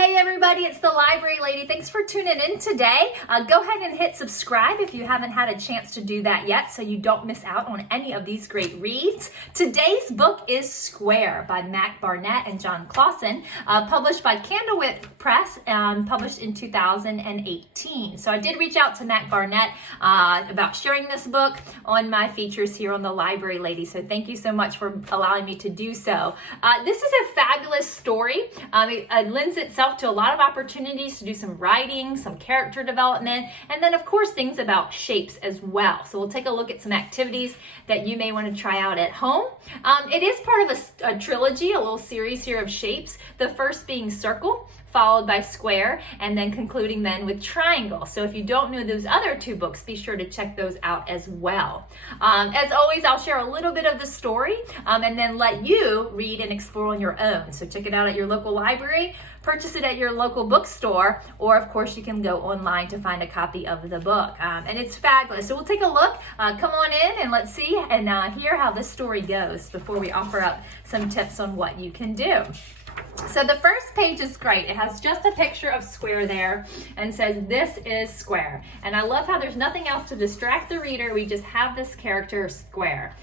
Hey everybody, it's the Library Lady. Thanks for tuning in today. Go ahead and hit subscribe if you haven't had a chance to do that yet so you don't miss out on any of these great reads. Today's book is Square by Mack, Barnett and Jon Klassen, published by Candlewick Press, published in 2018. So I did reach out to Mack Barnett about sharing this book on my features here on the Library Lady. So thank you so much for allowing me to do so. This is a fabulous story. It lends itself to a lot of opportunities to do some writing, some character development, and then of course things about shapes as well. So we'll take a look at some activities that you may want to try out at home. It is part of a trilogy, a little series here of shapes. The first being circle, followed by square, and then concluding then with triangle. So if you don't know those other two books, be sure to check those out as well. As always, I'll share a little bit of the story and then let you read and explore on your own. So check it out at your local library, purchase it at your local bookstore, or of course you can go online to find a copy of the book. And it's fabulous. So we'll take a look. Come on in and let's see and hear how this story goes before we offer up some tips on what you can do. So the first page is great. It has just a picture of square there and says, "This is Square." And I love how there's nothing else to distract the reader. We just have this character Square.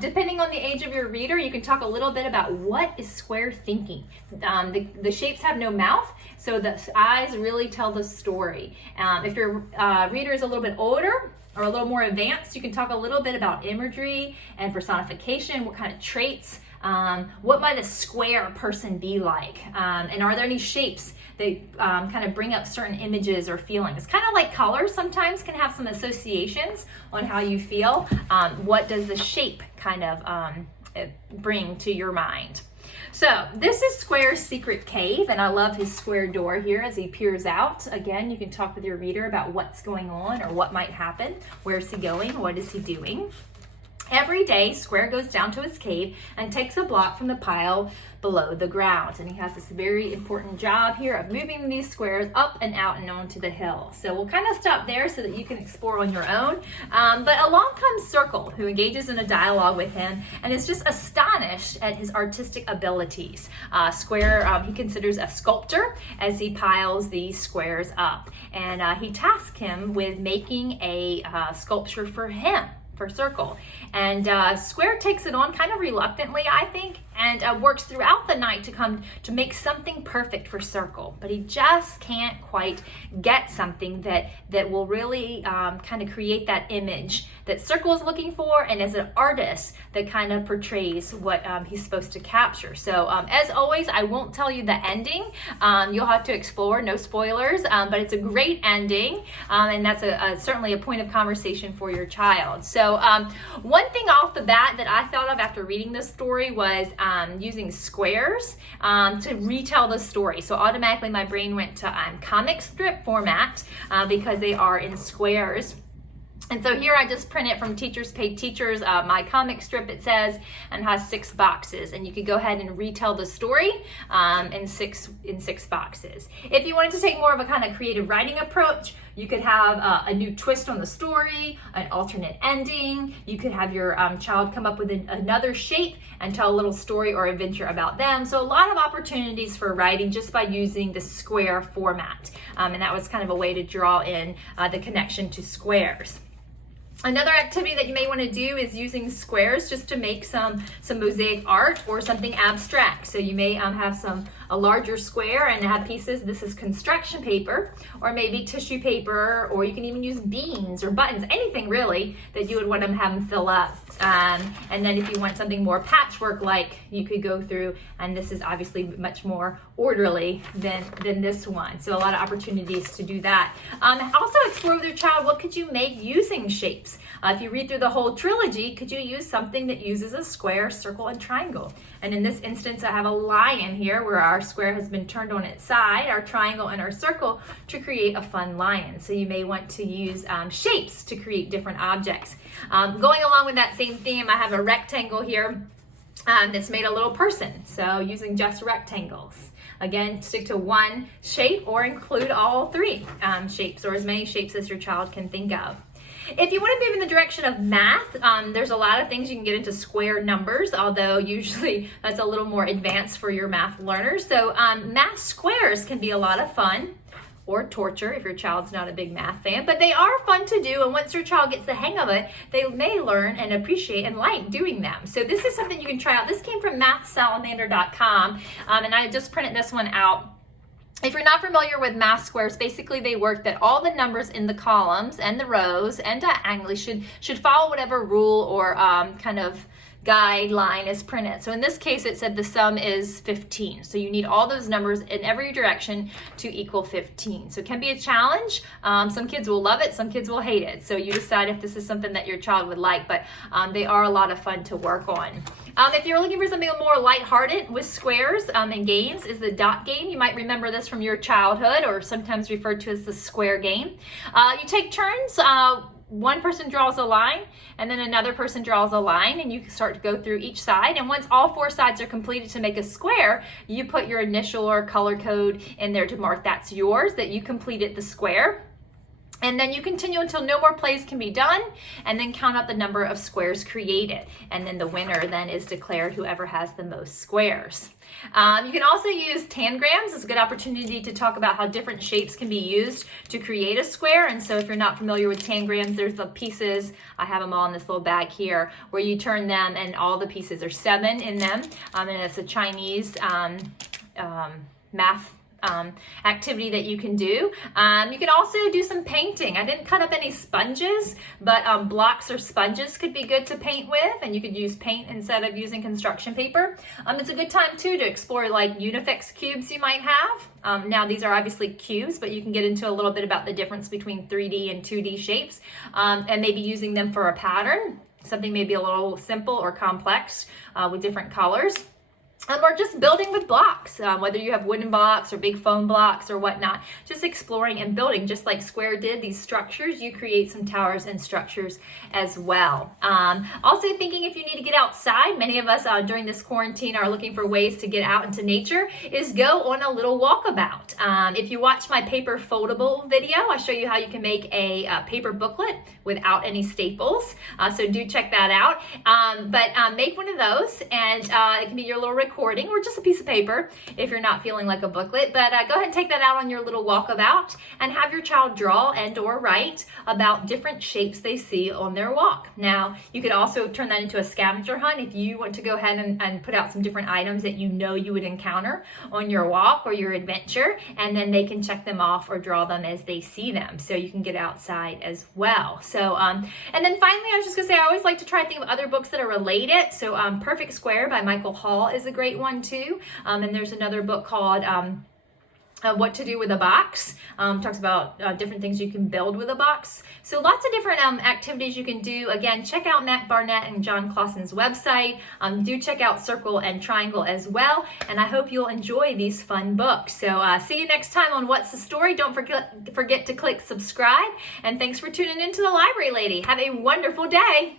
Depending on the age of your reader, you can talk a little bit about what is Square thinking. The shapes have no mouth, so the eyes really tell the story. If your reader is a little bit older, or a little more advanced, you can talk a little bit about imagery and personification, what kind of traits, what might a square person be like, and are there any shapes that kind of bring up certain images or feelings. Kind of like colors sometimes can have some associations on how you feel. What does the shape kind of bring to your mind? So this is Square's secret cave, and I love his square door here as he peers out. Again, you can talk with your reader about what's going on or what might happen. Where's he going? What is he doing? Every day, Square goes down to his cave and takes a block from the pile below the ground. And he has this very important job here of moving these squares up and out and onto the hill. So we'll kind of stop there so that you can explore on your own. But along comes Circle, who engages in a dialogue with him and is just astonished at his artistic abilities. Square, he considers a sculptor as he piles these squares up. And he tasks him with making a sculpture for him. For Circle. And Square takes it on kind of reluctantly, I think, and works throughout the night to make something perfect for Circle. But he just can't quite get something that will really kind of create that image that Circle is looking for, and as an artist that kind of portrays what he's supposed to capture. So as always, I won't tell you the ending. You'll have to explore, no spoilers, but it's a great ending, and that's certainly a point of conversation for your child. So one thing off the bat that I thought of after reading this story was using squares to retell the story. So automatically my brain went to comic strip format because they are in squares. And so here I just print it from Teachers Pay Teachers, my comic strip, it says, and has 6 boxes. And you could go ahead and retell the story in six boxes. If you wanted to take more of a kind of creative writing approach, you could have a new twist on the story, an alternate ending. You could have your child come up with another shape and tell a little story or adventure about them. So a lot of opportunities for writing just by using the square format. And that was kind of a way to draw in the connection to squares. Another activity that you may want to do is using squares just to make some mosaic art or something abstract. So you may have a larger square and have pieces. This is construction paper, or maybe tissue paper, or you can even use beans or buttons, anything really that you would want to have them fill up. And then if you want something more patchwork-like, you could go through, and this is obviously much more orderly than this one. So a lot of opportunities to do that. Also explore with your child, what could you make using shapes? If you read through the whole trilogy, could you use something that uses a square, circle, and triangle? And in this instance, I have a lion here where our square has been turned on its side, our triangle and our circle, to create a fun lion. So you may want to use shapes to create different objects. Going along with that same theme, I have a rectangle here that's made a little person. So using just rectangles. Again, stick to one shape or include all 3 shapes, or as many shapes as your child can think of. If you want to move in the direction of math, there's a lot of things you can get into square numbers, although usually that's a little more advanced for your math learners. So math squares can be a lot of fun, or torture if your child's not a big math fan, but they are fun to do, and once your child gets the hang of it, they may learn and appreciate and like doing them. So this is something you can try out. This came from mathsalamander.com, and I just printed this one out. If you're not familiar with math squares, basically they work that all the numbers in the columns and the rows and diagonally should follow whatever rule or kind of guideline is printed. So in this case, it said the sum is 15. So you need all those numbers in every direction to equal 15. So it can be a challenge. Some kids will love it, some kids will hate it. So you decide if this is something that your child would like, but they are a lot of fun to work on. If you're looking for something more lighthearted with squares and games, is the dot game. You might remember this from your childhood, or sometimes referred to as the square game. You take turns. One person draws a line, and then another person draws a line, and you start to go through each side. And once all 4 sides are completed to make a square, you put your initial or color code in there to mark that's yours, that you completed the square. And then you continue until no more plays can be done, and then count up the number of squares created. And then the winner then is declared, whoever has the most squares. You can also use tangrams. It's a good opportunity to talk about how different shapes can be used to create a square. And so if you're not familiar with tangrams, there's the pieces, I have them all in this little bag here, where you turn them and all the pieces are 7 in them. And it's a Chinese math activity that you can do. You can also do some painting. I didn't cut up any sponges, but blocks or sponges could be good to paint with, and you could use paint instead of using construction paper. It's a good time too to explore like Unifex cubes you might have. Now these are obviously cubes, but you can get into a little bit about the difference between 3D and 2D shapes, and maybe using them for a pattern, something maybe a little simple or complex with different colors. Or just building with blocks, whether you have wooden blocks or big foam blocks or whatnot, just exploring and building, just like Square did these structures. You create some towers and structures as well. Also thinking if you need to get outside, many of us during this quarantine are looking for ways to get out into nature, is go on a little walkabout. If you watch my paper foldable video, I show you how you can make a paper booklet without any staples. So do check that out. But make one of those, and it can be your little recording or just a piece of paper if you're not feeling like a booklet. But go ahead and take that out on your little walkabout and have your child draw and or write about different shapes they see on their walk. Now, you could also turn that into a scavenger hunt if you want to go ahead and put out some different items that you know you would encounter on your walk or your adventure, and then they can check them off or draw them as they see them. So you can get outside as well. So, and then finally, I was just gonna say, I always like to try and think of other books that are related. So Perfect Square by Michael Hall is a great one too. And there's another book called What to Do with a Box. Talks about different things you can build with a box. So lots of different activities you can do. Again, check out Mack, Barnett and Jon Klassen's website. Do check out Circle and Triangle as well. And I hope you'll enjoy these fun books. So see you next time on What's the Story. Don't forget to click subscribe. And thanks for tuning into the Library Lady. Have a wonderful day.